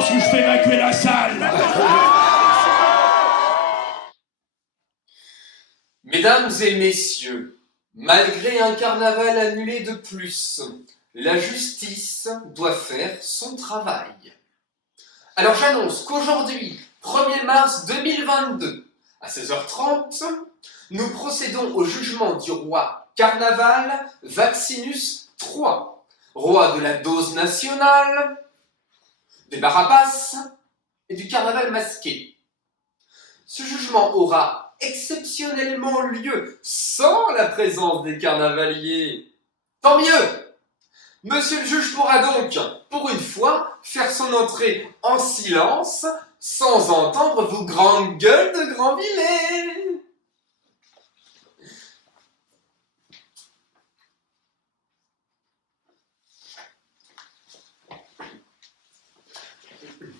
silence ou je fais évacuer la salle. Mesdames et messieurs, malgré un carnaval annulé de plus, la justice doit faire son travail. Alors j'annonce qu'aujourd'hui, 1er mars 2022, à 16h30, nous procédons au jugement du roi Carnaval Vaccinus III, roi de la dose nationale, des Barabas et du carnaval masqué. Ce jugement aura exceptionnellement lieu sans la présence des carnavaliers. Tant mieux! Monsieur le juge pourra donc, pour une fois, faire son entrée en silence, sans entendre vos grandes gueules de Grandvilliers.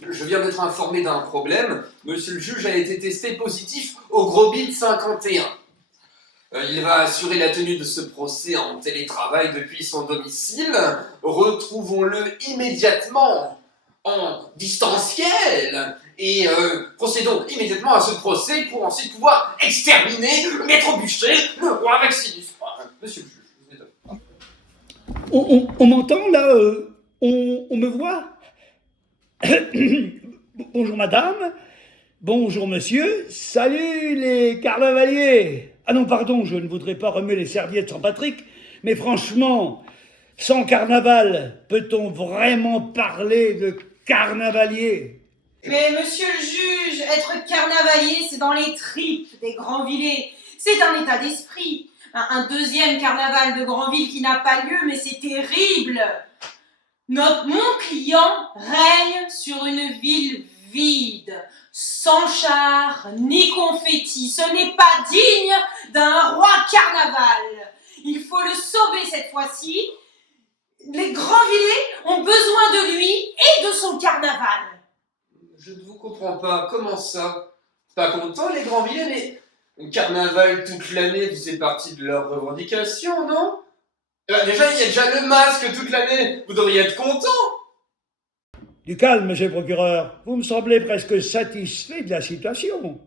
Je viens d'être informé d'un problème. Monsieur le juge a été testé positif au gros bit 51. Il va assurer la tenue de ce procès en télétravail depuis son domicile. Retrouvons-le immédiatement en distanciel et procédons immédiatement à ce procès pour ensuite pouvoir exterminer, mettre au bûcher le roi Vaccinus. Monsieur le juge, vous êtes à vous. On m'entend là on me voit. Bonjour madame, bonjour monsieur, salut les carnavaliers. Ah non pardon, je ne voudrais pas remuer les serviettes sans Patrick, mais franchement, sans carnaval, peut-on vraiment parler de carnavalier? Mais monsieur le juge, être carnavalier, c'est dans les tripes des Grandvilliers. C'est un état d'esprit. Un deuxième carnaval de Grandville qui n'a pas lieu, mais c'est terrible. Mon client règne sur une ville vide, sans chars ni confettis. Ce n'est pas digne d'un roi carnaval. Il faut le sauver cette fois-ci. Les Grandvilliers ont besoin de lui et de son carnaval. Je ne vous comprends pas. Comment ça? Pas content les Grandvilliers, mais un carnaval toute l'année faisait partie de leurs revendications, non? Déjà, il y a déjà le masque toute l'année. Vous devriez être content. Du calme, monsieur le procureur, vous me semblez presque satisfait de la situation.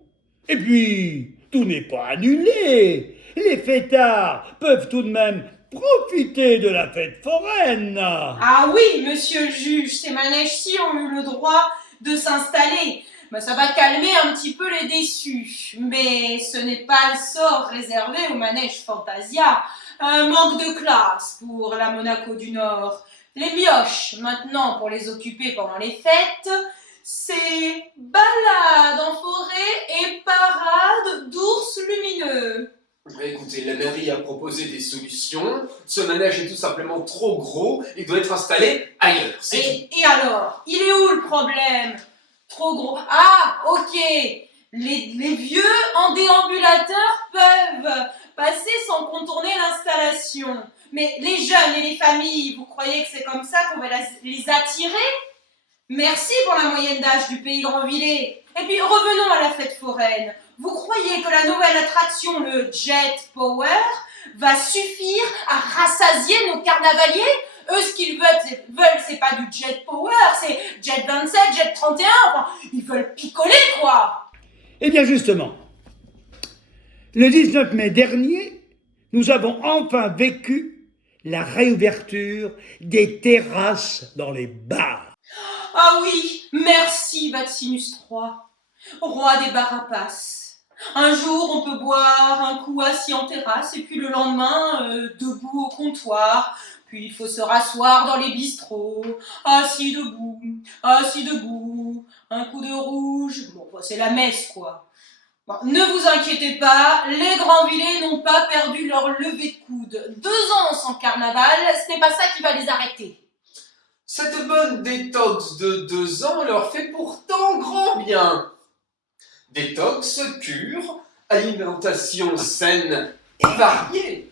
Et puis, tout n'est pas annulé. Les fêtards peuvent tout de même profiter de la fête foraine. Ah oui, monsieur le juge, ces manèges-ci ont eu le droit de s'installer. Ben, ça va calmer un petit peu les déçus. Mais ce n'est pas le sort réservé au manège Fantasia. Un manque de classe pour la Monaco du Nord. Les mioches, maintenant, pour les occuper pendant les fêtes, c'est balade en forêt et parade d'ours lumineux. Écoutez, la mairie a proposé des solutions. Ce manège est tout simplement trop gros. Il doit être installé ailleurs. Et alors, il est où le problème? Trop gros. Ah, ok. Les vieux en déambulateur peuvent passer sans contourner l'installation. Mais les jeunes et les familles, vous croyez que c'est comme ça qu'on va les attirer? Merci pour la moyenne d'âge du pays Grandvilliers. Et puis revenons à la fête foraine. Vous croyez que la nouvelle attraction, le Jet Power, va suffire à rassasier nos carnavaliers? Eux, ce qu'ils veulent, c'est pas du Jet Power, c'est Jet 27, Jet 31, enfin, ils veulent picoler, quoi. Eh bien justement, le 19 mai dernier, nous avons enfin vécu la réouverture des terrasses dans les bars. Ah oui, merci Vaccinus III, roi des Barabas. Un jour, on peut boire un coup assis en terrasse, et puis le lendemain, debout au comptoir. Puis il faut se rasseoir dans les bistrots, assis debout, un coup de rouge. Bon, c'est la messe, quoi. Bon, ne vous inquiétez pas, les Grandvilliers n'ont pas perdu leur levée de coude. 2 ans sans carnaval, ce n'est pas ça qui va les arrêter. Cette bonne détox de 2 ans leur fait pourtant grand bien. Détox, cure, alimentation saine et variée.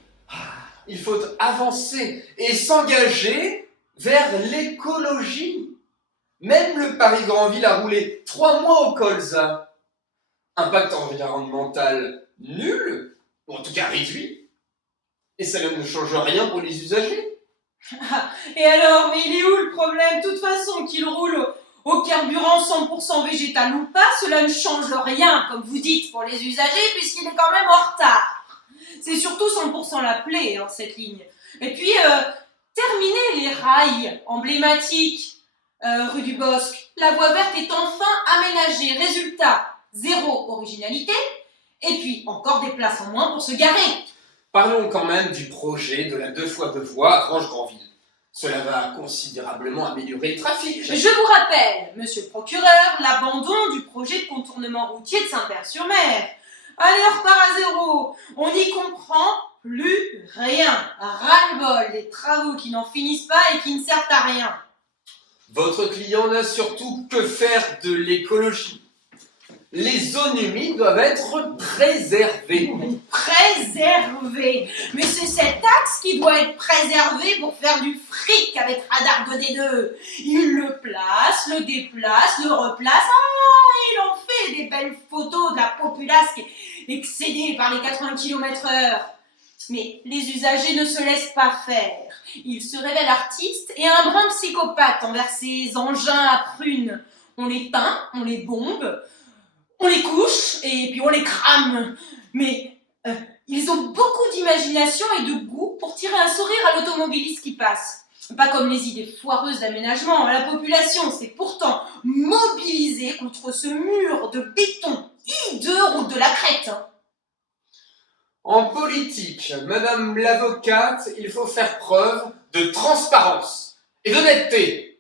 Il faut avancer et s'engager vers l'écologie. Même le Paris-Grandville a roulé 3 mois au colza. Impact environnemental nul, ou en tout cas réduit. Et ça ne change rien pour les usagers. Et alors, mais il est où le problème? De toute façon, qu'il roule Au carburant 100% végétal ou pas, cela ne change rien, comme vous dites, pour les usagers, puisqu'il est quand même en retard. C'est surtout 100% la plaie, hein, cette ligne. Et puis, terminer les rails emblématiques, rue du Bosque. La voie verte est enfin aménagée. Résultat, 0 originalité. Et puis, encore des places en moins pour se garer. Parlons quand même du projet de la 2x2 voies à Grange-Granville. Cela va considérablement améliorer le trafic. Je vous rappelle, monsieur le procureur, l'abandon du projet de contournement routier de Saint-Père-sur-Mer. Allez, on repart à 0. On n'y comprend plus rien. Ras-le-bol des travaux qui n'en finissent pas et qui ne servent à rien. Votre client n'a surtout que faire de l'écologie. Les zones humides doivent être préservées. Préservé. Mais c'est cet axe qui doit être préservé pour faire du fric avec Radar 2D2. Il le place, le déplace, le replace. Ah, il en fait des belles photos de la populace qui est excédée par les 80 km/h. Mais les usagers ne se laissent pas faire. Ils se révèlent artistes et un brin psychopathe envers ces engins à prunes. On les peint, on les bombe, on les couche et puis on les crame. Mais ils ont beaucoup d'imagination et de goût pour tirer un sourire à l'automobiliste qui passe. Pas comme les idées foireuses d'aménagement. La population s'est pourtant mobilisée contre ce mur de béton hideux route de la crête. En politique, madame l'avocate, il faut faire preuve de transparence et d'honnêteté.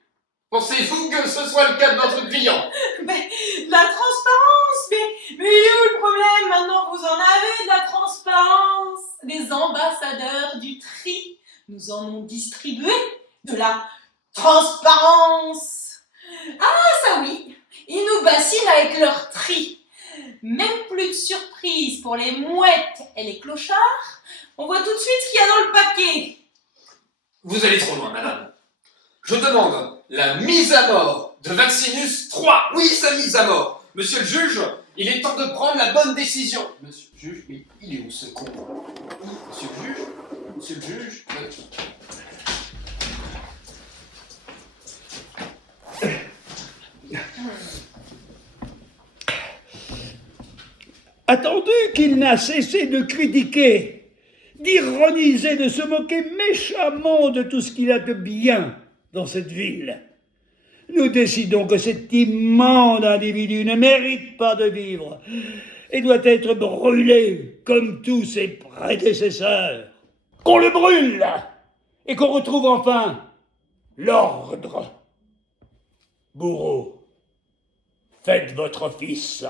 Pensez-vous que ce soit le cas de votre client? Mais la transparence, mais il est où le problème? Maintenant vous en avez de la transparence. Les ambassadeurs du tri nous en ont distribué de la transparence. Ah ça oui, ils nous bassinent avec leur tri. Même plus de surprise pour les mouettes et les clochards. On voit tout de suite ce qu'il y a dans le paquet. Vous allez trop loin, madame. Je demande la mise à mort de Vaccinus 3. Oui, sa mise à mort. Monsieur le juge, il est temps de prendre la bonne décision. Monsieur le juge, mais il est où ce con? Monsieur le juge? Monsieur le juge? Attendu qu'il n'a cessé de critiquer, d'ironiser, de se moquer méchamment de tout ce qu'il a de bien dans cette ville, nous décidons que cet immonde individu ne mérite pas de vivre et doit être brûlé comme tous ses prédécesseurs. Qu'on le brûle et qu'on retrouve enfin l'ordre. Bourreau, faites votre office.